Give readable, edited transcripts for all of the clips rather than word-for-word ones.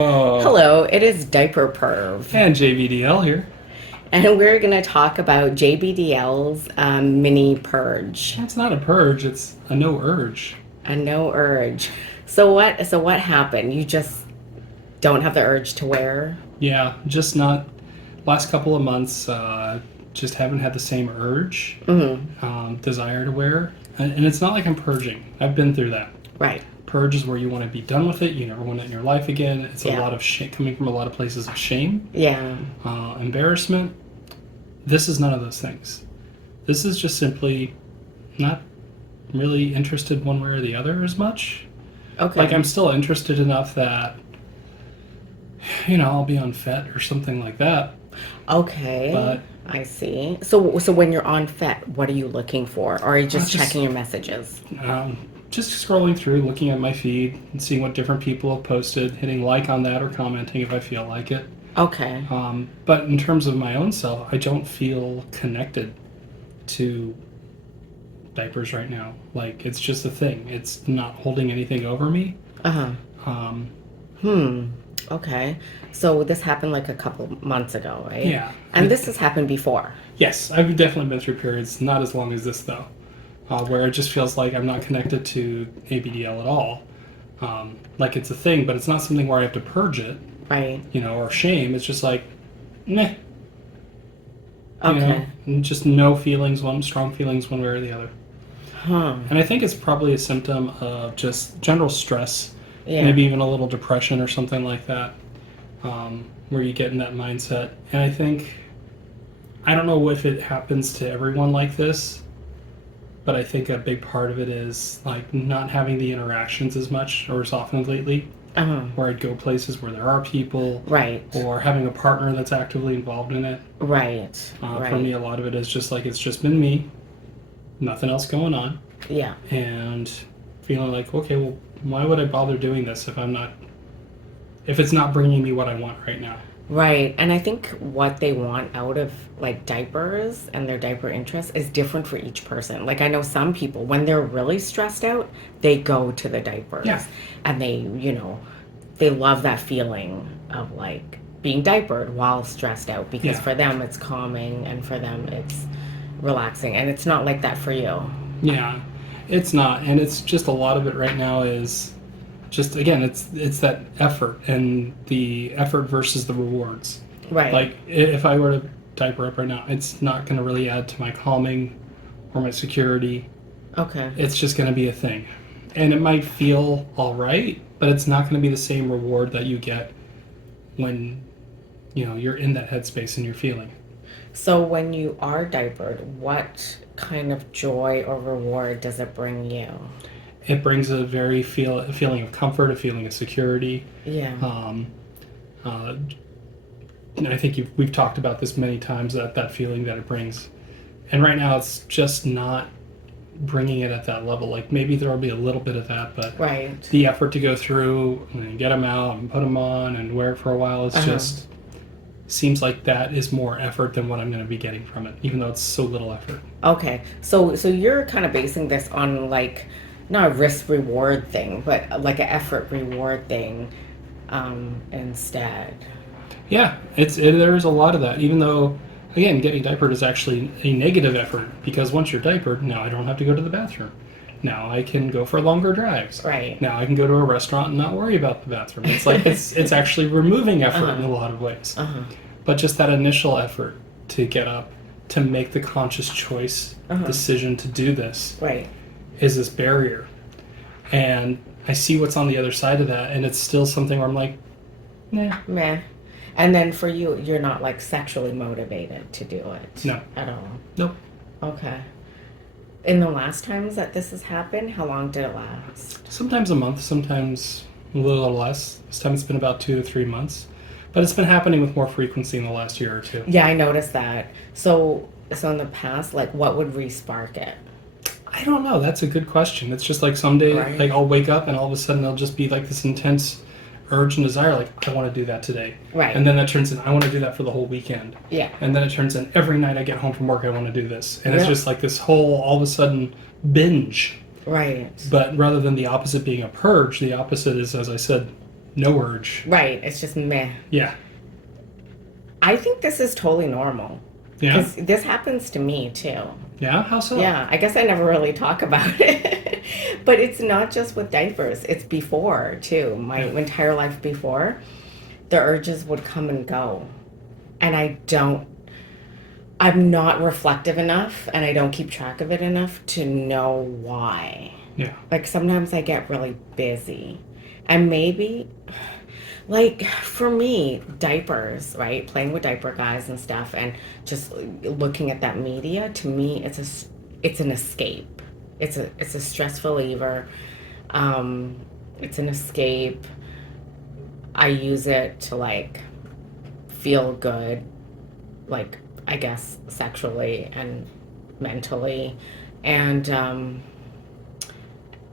Oh, Hello, it is Diaperperv, and JBDL here. and we're going to talk about JBDL's mini purge, It's not a purge, it's a no urge. a no urge. So what happened? You just don't have the urge to wear? Yeah, just not last couple of months, just haven't had the same urge, desire to wear. And it's not like I'm purging. I've been through that. Right. Purge is where you want to be done with it. You never want it in your life again. It's a Yeah. lot of coming from a lot of places of shame, Yeah. embarrassment. This is none of those things. This is just simply not really interested one way or the other as much. Okay. Like, I'm still interested enough that, I'll be on Fet or something like that. Okay. But I see. So when you're on Fet, what are you looking for? Or are you just just- checking your messages? just scrolling through, looking at my feed, and seeing what different people have posted, hitting like on that or commenting if I feel like it. Okay. But in terms of my own self, I don't feel connected to diapers right now. Like, it's just a thing. It's not holding anything over me. Uh-huh. Um, Okay. So this happened like a couple months ago, right? yeah. And this has happened before. Yes, I've definitely been through periods, not as long as this though, where it just feels like I'm not connected to ABDL at all. Like, it's a thing, but it's not something where I have to purge it, Right. or shame. It's just like, meh, Okay. and just no feelings, strong feelings one way or the other. Huh. And I think it's probably a symptom of just general stress, Yeah. maybe even a little depression or something like that, where you get in that mindset. And I don't know if it happens to everyone like this, but I think a big part of it is like not having the interactions as much or as often lately, Uh-huh. where I'd go places where there are people, Right. or having a partner that's actively involved in it. Right. Right. For me, a lot of it is just like it's just been me, nothing else going on, Yeah. and feeling like, okay, well, why would I bother doing this if it's not bringing me what I want right now? Right. And I think what they want out of like diapers and their diaper interest is different for each person. Like I know some people when they're really stressed out, they go to the diapers. Yeah. And they love that feeling of like being diapered while stressed out because Yeah. for them it's calming and for them it's relaxing and it's not like that for you. Yeah, it's not, and it's just a lot of it right now is just, again, it's that effort and the effort versus the rewards. Right. Like, if I were to diaper up right now, it's not going to really add to my calming or my security. Okay. It's just going to be a thing, and it might feel all right, but it's not going to be the same reward that you get when you're in that headspace and you're feeling. So when you are diapered, what kind of joy or reward does it bring you? It brings a very a feeling of comfort, a feeling of security. Yeah. Uh, and I think we've talked about this many times, that feeling that it brings. And right now it's just not bringing it at that level. Like, maybe there will be a little bit of that, but Right. the effort to go through and get them out and put them on and wear it for a while is just seems like that is more effort than what I'm going to be getting from it, even though it's so little effort. Okay. So you're kind of basing this on like not a risk reward thing, but like an effort reward thing instead. Yeah, there's a lot of that, even though, again, getting diapered is actually a negative effort, because once you're diapered, now I don't have to go to the bathroom. Now I can go for longer drives. Right. Now I can go to a restaurant and not worry about the bathroom. It's like it's actually removing effort in a lot of ways. But just that initial effort to get up, to make the conscious choice, decision to do this, Right. is this barrier. And I see what's on the other side of that, and it's still something where I'm like, nah. Meh. And then for you, you're not like sexually motivated to do it. No. At all. Nope. Okay. In the last times that this has happened, how long did it last? Sometimes a month, sometimes a little less. This time it's been about 2 to 3 months. But it's been happening with more frequency in the last year or two. Yeah, I noticed that. So in the past, like what would respark it? I don't know. That's a good question. It's just like someday, Right. like I'll wake up and all of a sudden there'll just be like this intense urge and desire, like I want to do that today. Right. And then that turns in, I want to do that for the whole weekend. Yeah. And then it turns in, every night I get home from work, I want to do this. And it's Yep. just like this whole, all of a sudden, binge. Right. But rather than the opposite being a purge, the opposite is, as I said, no urge. Right. It's just meh. Yeah. I think this is totally normal. Yeah. Because this happens to me too. Yeah. How so? Yeah, I guess I never really talk about it. But it's not just with diapers, it's before too. My entire life before, the urges would come and go. And I'm not reflective enough and I don't keep track of it enough to know why. Yeah. Like sometimes I get really busy. And maybe, like for me, diapers, right? Playing with diaper guys and stuff and just looking at that media, to me it's an escape. It's a stress reliever. It's an escape. I use it to like feel good, like I guess sexually and mentally, and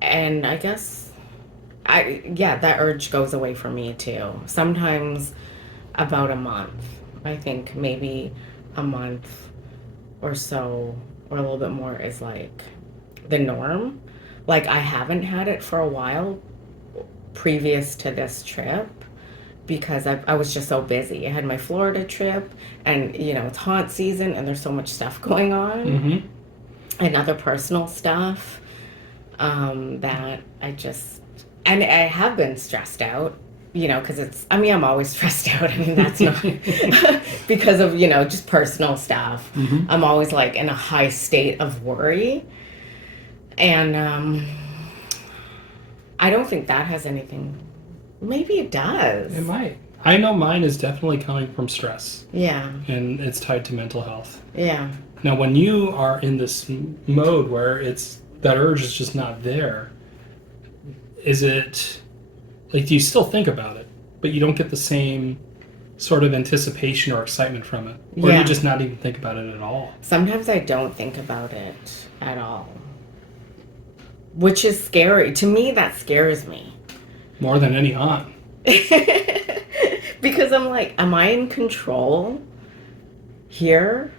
I guess that urge goes away for me too. Sometimes about a month. I think maybe a month or so, or a little bit more is like the norm. Like I haven't had it for a while previous to this trip because I was just so busy. I had my Florida trip and it's hot season and there's so much stuff going on Mm-hmm. and other personal stuff that and I have been stressed out, because I'm always stressed out. I mean, that's not because of, just personal stuff. Mm-hmm. I'm always like in a high state of worry. And I don't think that has anything. Maybe it does. It might. I know mine is definitely coming from stress. Yeah. And it's tied to mental health. Yeah. Now, when you are in this mode where that urge is just not there, is it like, do you still think about it, but you don't get the same sort of anticipation or excitement from it? Or Yeah. you just not even think about it at all? Sometimes I don't think about it at all, which is scary. To me, that scares me. More than any aunt. Because I'm like, am I in control here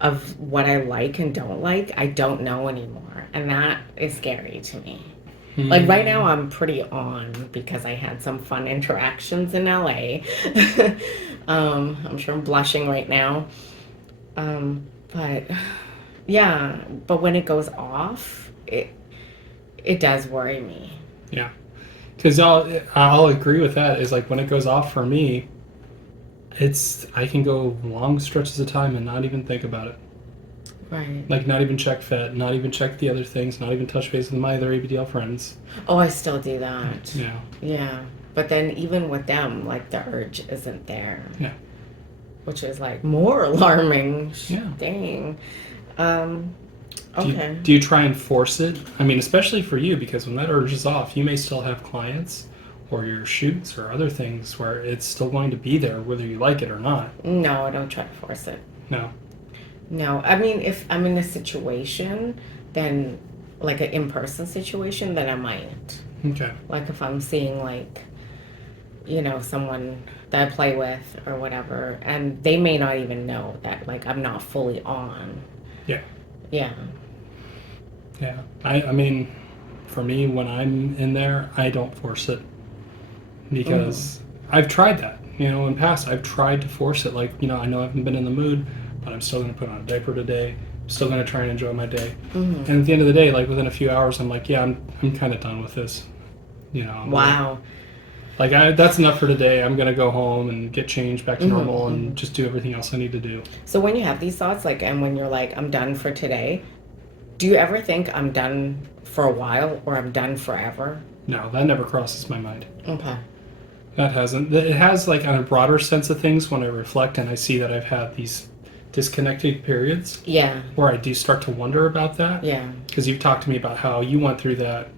of what I like and don't like? I don't know anymore. And that is scary to me. Like right now I'm pretty on because I had some fun interactions in LA. I'm sure I'm blushing right now. But yeah, but when it goes off, it does worry me. Yeah. Because I'll agree with that. Is like when it goes off for me, I can go long stretches of time and not even think about it. Right. Like not even check Fet, not even check the other things, not even touch base with my other ABDL friends. Oh, I still do that. Yeah. Yeah. But then even with them, like the urge isn't there. Yeah. Which is like more alarming. Yeah. Dang. Okay. Do you try and force it? I mean, especially for you, because when that urge is off, you may still have clients or your shoots or other things where it's still going to be there whether you like it or not. No, I don't try to force it. No. No. I mean, if I'm in a situation, then like an in-person situation, then I might. Okay. Like if I'm seeing like, someone that I play with or whatever, and they may not even know that like I'm not fully on. Yeah. Yeah. Yeah. I mean, for me, when I'm in there, I don't force it because I've tried that. In past, I've tried to force it. Like, I know I haven't been in the mood, but I'm still going to put on a diaper today. I'm still going to try and enjoy my day. Mm-hmm. And at the end of the day, like within a few hours, I'm like, yeah, I'm kind of done with this. Wow. Like that's enough for today. I'm going to go home and get changed back to normal and just do everything else I need to do. So when you have these thoughts, like, and when you're like, I'm done for today, do you ever think I'm done for a while or I'm done forever? No, that never crosses my mind. Okay. That hasn't. It has, like, on a broader sense of things, when I reflect and I see that I've had these disconnected periods. Yeah. Where I do start to wonder about that. Yeah. Because you've talked to me about how you went through that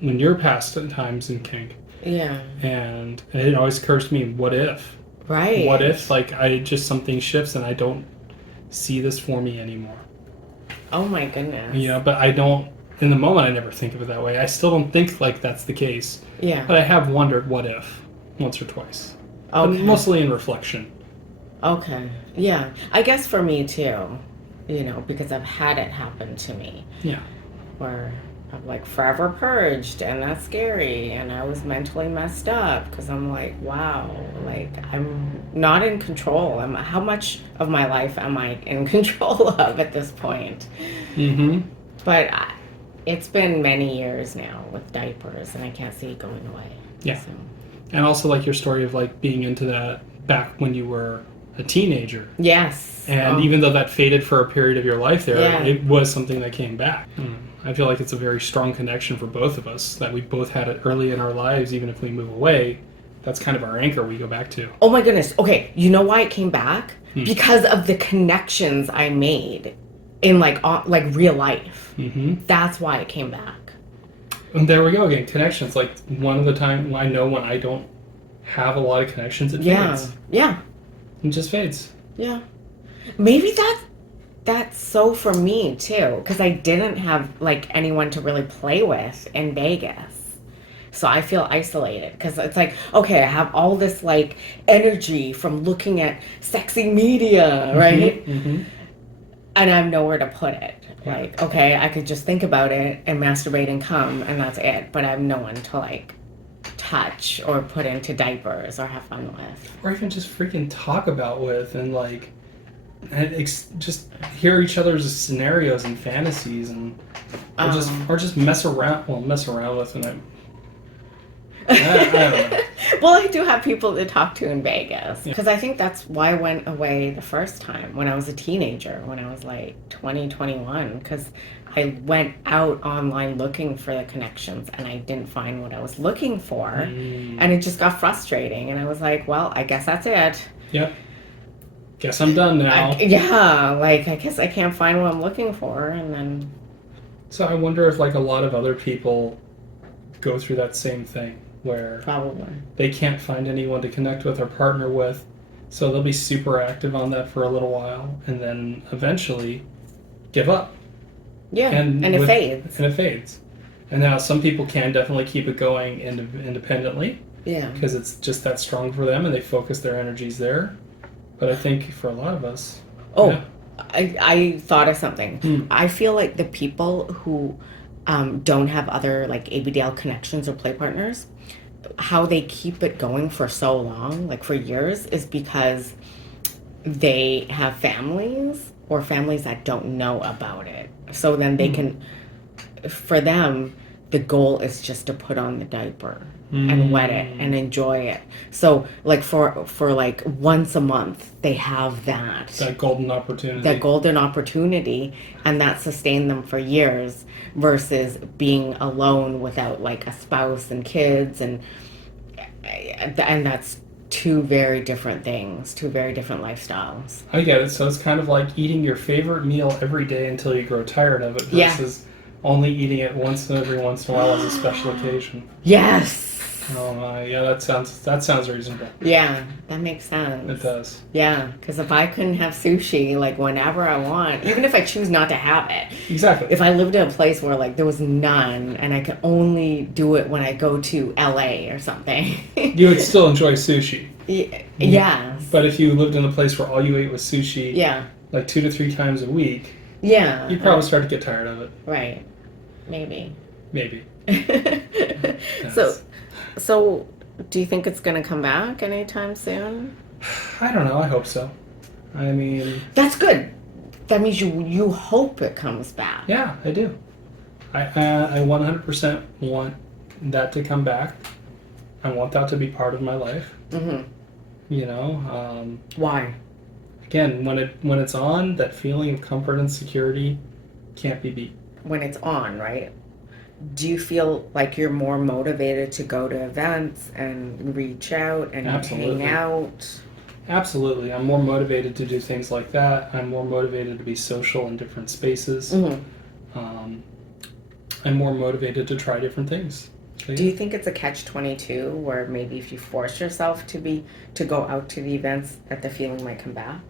when you're past times in kink. Yeah. And it always occurs to me, what if? Right. What if, like, something shifts and I don't see this for me anymore? Oh my goodness. But I don't, in the moment, I never think of it that way. I still don't think like that's the case. Yeah. But I have wondered, what if, once or twice. Okay. But mostly in reflection. Okay. Yeah. I guess for me too, because I've had it happen to me. Yeah. Where I'm like forever purged, and that's scary. And I was mentally messed up because I'm like, wow, like I'm not in control. How much of my life am I in control of at this point? Mm-hmm. But it's been many years now with diapers, and I can't see it going away. Yeah. So. And also like your story of like being into that back when you were a teenager. Yes. And even though that faded for a period of your life there, Yeah. it was something that came back. I feel like it's a very strong connection for both of us that we both had it early in our lives. Even if we move away, that's kind of our anchor we go back to. Oh my goodness. Okay, you know why it came back? Because of the connections I made in like real life. Mm-hmm. That's why it came back. And there we go again. Connections. Like one of the time I know when I don't have a lot of connections, it fades. Yeah. It just fades. Yeah. Maybe that's so for me too, because I didn't have like anyone to really play with in Vegas. So I feel isolated because it's like, okay, I have all this like energy from looking at sexy media, right? Mm-hmm. And I have nowhere to put it. Yeah. Like, okay, I could just think about it and masturbate and come, and that's it. But I have no one to like touch or put into diapers or have fun with. Or even just freaking talk about with and like, just hear each other's scenarios and fantasies and or just mess around with and I don't know. Well, I do have people to talk to in Vegas because I think that's why I went away the first time when I was a teenager, when I was like 20, 21, because I went out online looking for the connections and I didn't find what I was looking for. And it just got frustrating. And I was like, well, I guess that's it. Yep. Guess I'm done now. I guess I can't find what I'm looking for. And then. So I wonder if like a lot of other people go through that same thing where Probably they can't find anyone to connect with or partner with. So they'll be super active on that for a little while and then eventually give up. Yeah, and it fades. And it fades. And now some people can definitely keep it going independently. Yeah. Because it's just that strong for them and they focus their energies there. But I think for a lot of us... Oh, yeah. I thought of something. I feel like the people who don't have other like ABDL connections or play partners, how they keep it going for so long, like for years, is because they have families or families that don't know about it. So then they can, for them, the goal is just to put on the diaper and wet it and enjoy it. So like for like once a month, they have that golden opportunity, and that sustained them for years versus being alone without like a spouse and kids, and that's two very different things, two very different lifestyles. I get it. So it's kind of like eating your favorite meal every day until you grow tired of it versus only eating it every once in a while as a special occasion. Yes. Oh my, yeah, that sounds reasonable. Yeah, that makes sense. It does. Yeah, because if I couldn't have sushi like whenever I want, even if I choose not to have it. Exactly. If I lived in a place where like there was none and I could only do it when I go to LA or something. You would still enjoy sushi. Yes. But if you lived in a place where all you ate was sushi, like 2 to 3 times a week, you'd probably start to get tired of it. Right. Maybe. So, do you think it's going to come back anytime soon? I don't know. I hope so. I mean... That's good. That means you hope it comes back. Yeah, I do. I 100% want that to come back. I want that to be part of my life. Mm-hmm. You know? Why? Again, when it's on, that feeling of comfort and security can't be beat. When it's on, right? Do you feel like you're more motivated to go to events and reach out and hang out? Absolutely. I'm more motivated to do things like that. I'm more motivated to be social in different spaces. Mm-hmm. I'm more motivated to try different things. So, do you think it's a catch-22 where maybe if you force yourself to go out to the events that the feeling might come back?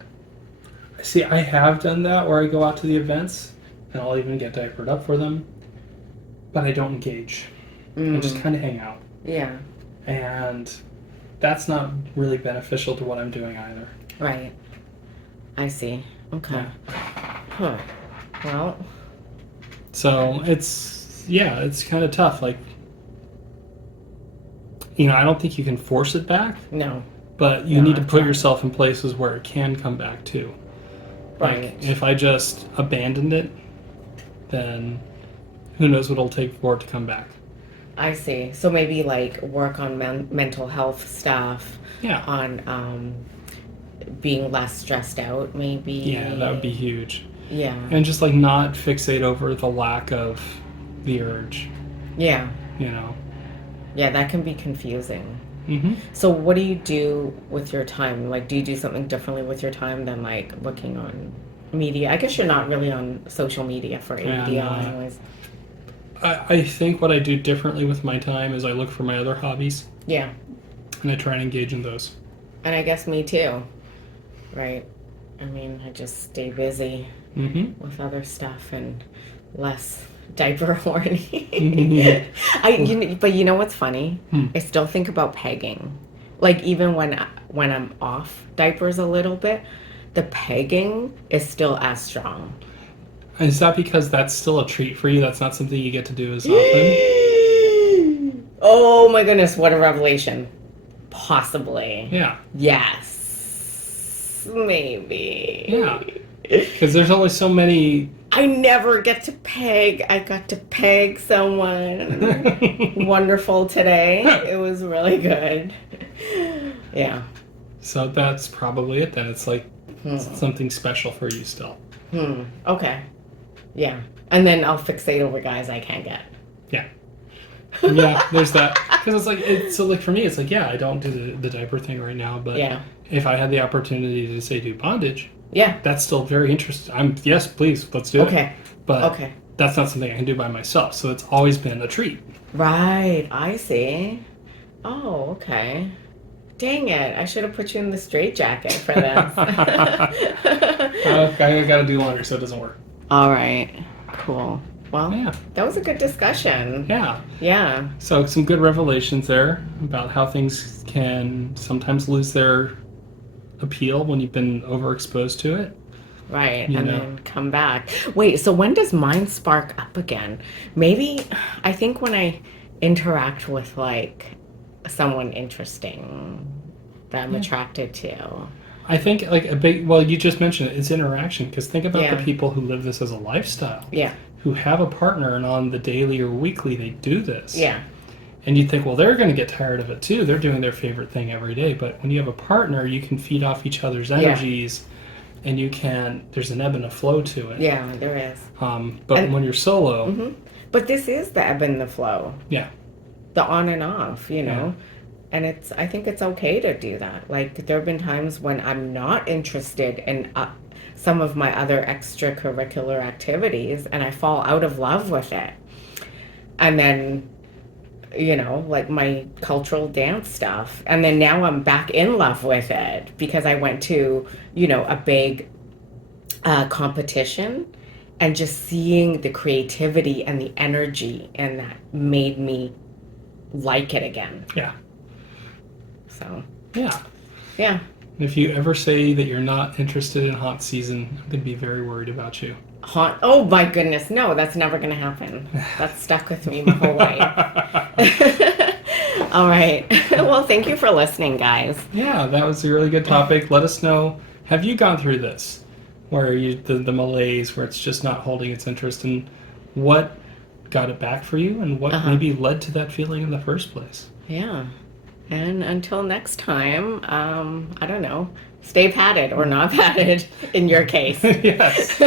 See, I have done that where I go out to the events and I'll even get diapered up for them. But I don't engage. I just kind of hang out. Yeah. And that's not really beneficial to what I'm doing either. Right. I see. Okay. Yeah. Huh. Well. So it's yeah, it's kind of tough. Like, I don't think you can force it back, No. but you No, need to I've put tried. yourself in places where it can come back too. Right. Like, if I just abandoned it, then who knows what it'll take for it to come back. I see. So maybe like work on mental health stuff, Yeah. on being less stressed out, maybe. Yeah, that would be huge. Yeah. And just like not fixate over the lack of the urge, Yeah. you know. Yeah, that can be confusing. Mm-hmm. So what do you do with your time? Like, do you do something differently with your time than like looking on media? I guess you're not really on social media for Yeah, ABDL no. anyways. I think what I do differently with my time is I look for my other hobbies Yeah. and I try and engage in those. And I guess me too. Right. I mean, I just stay busy Mm-hmm. with other stuff and less diaper horny. Mm-hmm. But you know what's funny? Hmm. I still think about pegging. Like even when I'm off diapers a little bit, the pegging is still as strong. Is that because that's still a treat for you? That's not something you get to do as often? Oh my goodness, what a revelation. Possibly. Yeah. Yes. Maybe. Yeah. Because there's only so many. I never get to peg. I got to peg someone wonderful today. It was really good. Yeah. So that's probably it then. It's like something special for you still. Okay. Yeah. And then I'll fixate over guys I can't get. Yeah. Yeah, there's that. Because so like for me, it's like, yeah, I don't do the diaper thing right now, but Yeah. if I had the opportunity to say do bondage, Yeah. that's still very interesting. Yes, please, let's do it. Okay. But Okay. that's not something I can do by myself, so it's always been a treat. Right. I see. Oh, okay. Dang it. I should have put you in the straitjacket for this. I gotta do laundry, so it doesn't work. All right. Cool. Well, Yeah. that was a good discussion. Yeah. Yeah. So some good revelations there about how things can sometimes lose their appeal when you've been overexposed to it. Right. You And know. then come back. Wait, so when does mine spark up again? Maybe, I think when I interact with like someone interesting that I'm attracted to. I think like you just mentioned it's interaction, because think about Yeah. the people who live this as a lifestyle, Yeah. who have a partner and on the daily or weekly they do this. Yeah. And you think, well, they're going to get tired of it too. They're doing their favorite thing every day. But when you have a partner, you can feed off each other's energies, and there's an ebb and a flow to it. Yeah, there is. But when you're solo, But this is the ebb and the flow, yeah, the on and off, you know? And I think it's okay to do that. Like, there have been times when I'm not interested in some of my other extracurricular activities and I fall out of love with it. And then, like my cultural dance stuff. And then now I'm back in love with it because I went to, a big competition, and just seeing the creativity and the energy, and that made me like it again. yeah, So, yeah. yeah. If you ever say that you're not interested in hot season, I'm going to be very worried about you. Oh my goodness, no, that's never going to happen. That's stuck with me my whole life. All right. Well, thank you for listening, guys. Yeah, that was a really good topic. Let us know, have you gone through this? Where the malaise, where it's just not holding its interest, and what got it back for you, and what maybe led to that feeling in the first place? Yeah. And until next time, I don't know, stay padded or not padded in your case. Yes.